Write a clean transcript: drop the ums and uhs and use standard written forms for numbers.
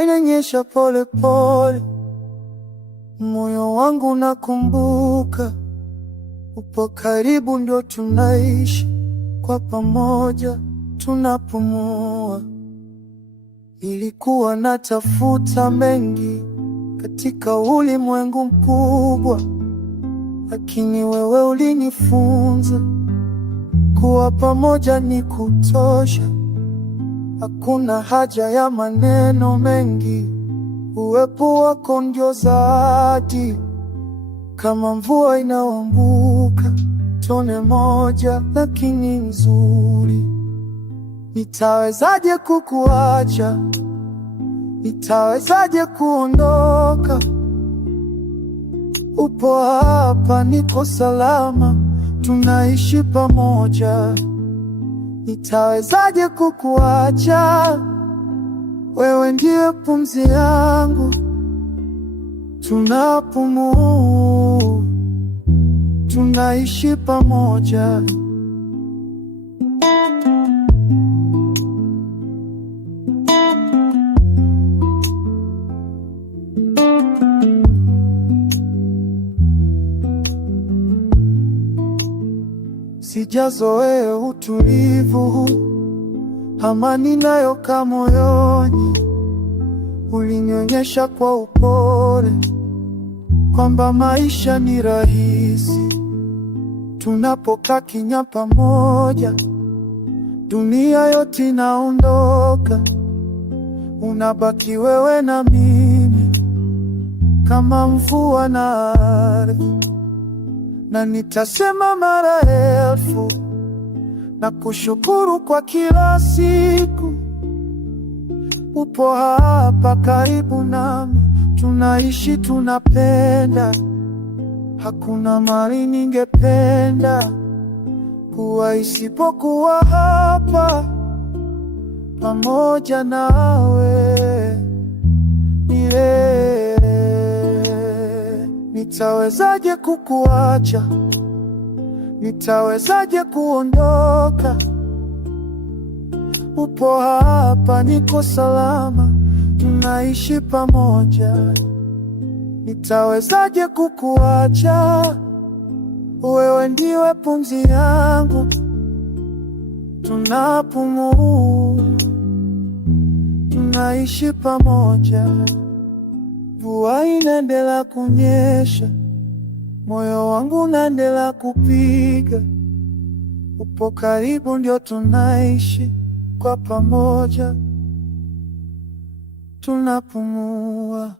mvua inanyesha pole pole, moyo wangu nakumbuka, upo karibu, ndio tunaishi kwa pamoja, tunapumua. Nilikuwa natafuta mengi katika ulimwengu mkubwa, lakini wewe ulinifunza kuwa pamoja ni kutosha. Hakuna haja ya maneno mengi, uwepo wako ndio zawadi. Kama mvua inaanguka, tone moja lakini nzuri. Nitawezaje kukuacha? Nitawezaje kuondoka? Upo hapa, niko salama, tunaishi pamoja. Nitawezaje kukuacha? Wewe ndiye pumzi yangu, tunapumua, tunaishi pamoja. Sijazoea utulivu, amani nayo kaa moyoni. Ulinionyesha kwa upole kwamba maisha ni rahisi tunapokaa kimya pamoja. Dunia yote inaondoka, unabaki wewe na mimi, kama mvua na ardhi. Na nitasema mara elfu na kushukuru kwa kila siku. Upo hapa karibu nami, tunaishi, tunapenda. Hakuna mali ningependa kuwa isipokuwa hapa pamoja nawe milele. Nitawezaje kukuacha? Nitawezaje kuondoka? Upo hapa, niko salama, tunaishi pamoja. Nitawezaje kukuacha? Wewe ndiwe pumzi yangu, tunapumua, tunaishi pamoja. Mvua inaendelea kunyesha, moyo wangu unaendelea kupiga. Upo karibu, ndio tunaishi kwa pamoja, tunapumua.